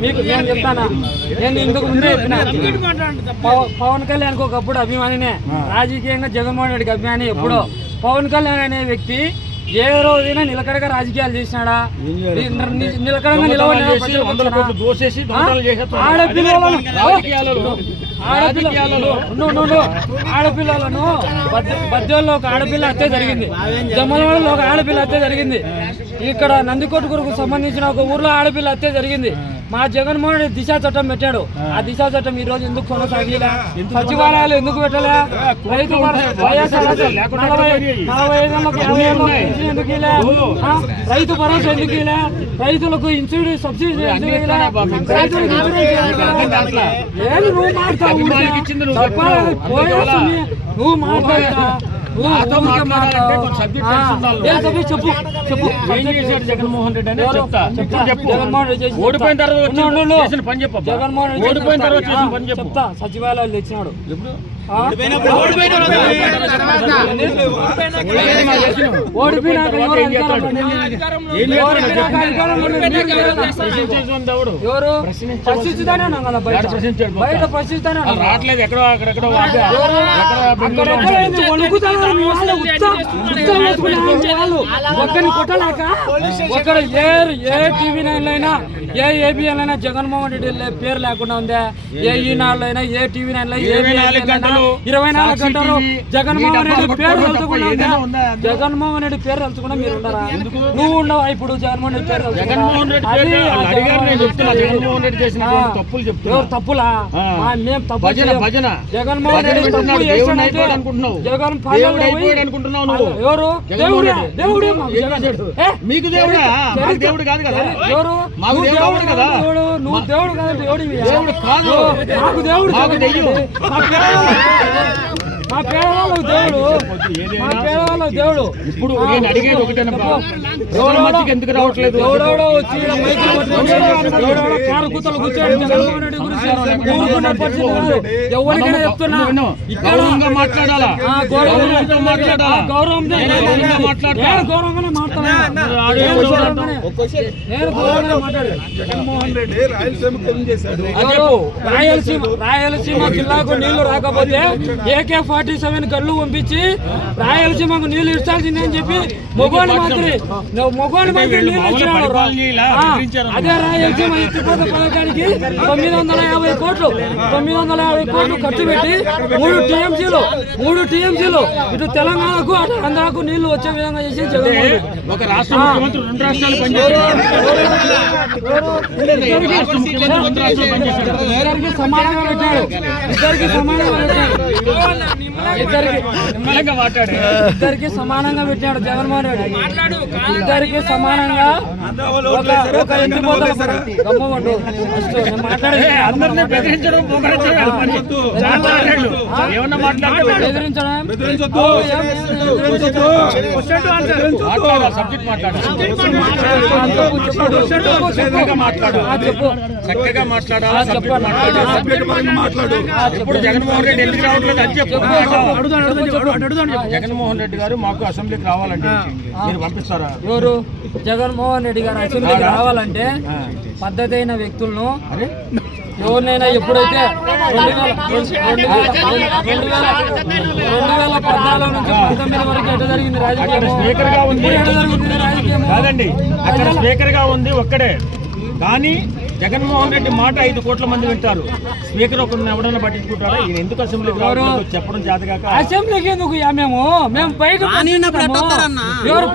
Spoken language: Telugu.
మీకు నేను చెప్తానా? నేను ఇంతకు ముందే చెప్పిన. పవ- పవన్ కళ్యాణ్ ఒకప్పుడు అభిమానినే. రాజకీయంగా జగన్మోహన్ రెడ్డికి అభిమాని ఎప్పుడో. పవన్ కళ్యాణ్ అనే వ్యక్తి ఏ రోజైనా నిలకడగా రాజకీయాలు చేసినాడా? నిలకడగా చేసేస్తాడు. ఆడపిల్లలను ఆడపిల్లలను బద్దెల్లో ఒక ఆడపిల్ల హత్య జరిగింది. జమ్మలవాడలో ఒక ఆడపిల్ల హత్య జరిగింది. ఇక్కడ నందికొట్టుకురకు సంబంధించిన ఒక ఊర్లో ఆడపిల్ల హత్య జరిగింది. మా జగన్మోహన్ రెడ్డి దిశా చట్టం పెట్టాడు. ఆ. దిశా చట్టం ఈ రోజు ఎందుకు కొనసాగిలా సచివాలయాలు ఎందుకు పెట్టలే? రైతు? రైతు భరోసా ఎందుకు? రైతులకు ఇన్సూరెన్స్ సబ్సిడీ నువ్వు మాట్లాడతావు. నువ్వు మాట్లాడతా చెప్పు చెప్పు. ఏం చేశాడు జగన్మోహన్ రెడ్డి అని? చెప్తా. చెప్పు ఓడిపోయిన. తర్వాత పని చెప్పు. జగన్మోహన్ రెడ్డి ఓడిపోయిన తర్వాత పని చెప్తా. సచివాలయాలు తెచ్చినాడు. ఎప్పుడు? ఓడిపోయినాక ఎవరు ప్రశ్నించుతానే ఉన్నాం కదా బయట బయట ప్రశ్నిస్తానే రావట్లేదు ఎక్కడో అక్కడెక్కడో వాళ్ళు, ఒక్కరిని కొట్టలేక ఒక్కడ ఏ ఏ టీవీ నైన్ అయినా ఏ ఏబిఎన్ అయినా జగన్మోహన్ రెడ్డి లే- పేరు లేకుండా ఉందా ఏ ఈనాడులో అయినా ఏ టీవీ నైన్లో ఏ ఇరవై నాలుగు గంటలు ఇరవై నాలుగు సాక్షి గంటలు టీవీ, జగన్మోహన్ రెడ్డి పేరు తలుచుకున్నా? జగన్మోహన్ రెడ్డి పేరు తలుచుకున్నా మీరు ఉండరా నువ్వు ఉండవా ఇప్పుడు జగన్మోహన్ రెడ్డి పేరు? జగన్మోహన్ రెడ్డి చేసిన. తప్పులు మేము తప్పు జగన్మోహన్ రెడ్డి తప్పు. జగన్ దేవుడు అనుకుంటున్నావు. ఎవరు దేవుడే. దేవుడే మాకు దేవుడా? దేవుడు కాదు కదా? ఎవరు మాకు దేవుడు దేవుడు కదా? దేవుడు నువ్వు దేవుడు కాదంటే ఎవడివి? దేవుడు కాదు. దేవుడు. దెయ్యం. మా పేదవాళ్ళకు- మా పేదవాళ్ళకు దేవుడు? ఇప్పుడు నేను అడిగేది మధ్యకి ఎందుకు రావట్లేదు? ఎవడెవడో వచ్చి ఈడ మైకులు పట్టుకొని ఎవడెవడో కారు కూతలు కూర్చొని జగన్మోహన్ రెడ్డి గురించి ఊరుకున్న పరిస్థితి కాదు. ఎవరికైనా చెప్తున్నా. ఇక్కడ మాట్లాడాలా? గౌరవం- నేను గౌరవంగానే. రాయలసీమ రాయలసీమ జిల్లాకు నీళ్ళు రాకపోతే ఏకే ఫార్టీ సెవెన్ గల్లు పంపించి రాయలసీమకు నీళ్ళు ఇచ్చాల్సిందే అని చెప్పి మొగోని మంత్రి మొగోని మంత్రి మామూలు ఇచ్చినాడు. అదే ఎత్తిపోత పథకానికి తొమ్మిది వందల యాభై కోట్లు తొమ్మిది వందల యాభై కోట్లు ఖర్చు పెట్టి మూడు టీఎంసీలు మూడు టీఎంసీలు ఇటు తెలంగాణకు అటు ఆంధ్రాకు నీళ్ళు వచ్చే విధంగా చేసి. ఒక రాష్ట్ర ముఖ్యమంత్రి రెండు రాష్ట్రాలు ఇద్దరికి సమానంగా పెట్టాడు ఇద్దరికి సమానంగా పెట్టాడు ఇద్దరికి నిమ్మలంగా మాట్లాడే ఇద్దరికి సమానంగా పెట్టాడు జగన్మోహన్ రెడ్డి. ఇద్దరికి సమానంగా ఒక మాట్లాడు. ఇప్పుడు జగన్మోహన్ రెడ్డి ఎందుకు రావట్లేదు? అని చెప్పు. చెప్పు. జగన్మోహన్ రెడ్డి గారు మాకు అసెంబ్లీకి రావాలండి మీరు పంపిస్తారా? ఎవరు? జగన్మోహన్ రెడ్డి గారు అసెంబ్లీకి రావాలంటే పద్ధతి అయిన వ్యక్తులను ఎవరినైనా ఎప్పుడైతే రెండు వేల రెండు వేల రెండు వేల రెండు వేల పద్నాలుగు నుంచి పంతొమ్మిది వరకు ఎట జరిగింది రాజకీయం కాదండి అక్కడ స్పీకర్గా ఉంది ఒక్కడే. కానీ జగన్మోహన్ రెడ్డి మాట ఐదు కోట్ల మంది వింటారు. స్పీకర్ ఒకరిని ఎవడన్నా పట్టించుకుంటారా? ఈయన ఎందుకు అసెంబ్లీకి రావట్లేదు చెప్పడం చేతగాక అసెంబ్లీకి ఎందుకు యా మేము? మేము బయట. ఎవరు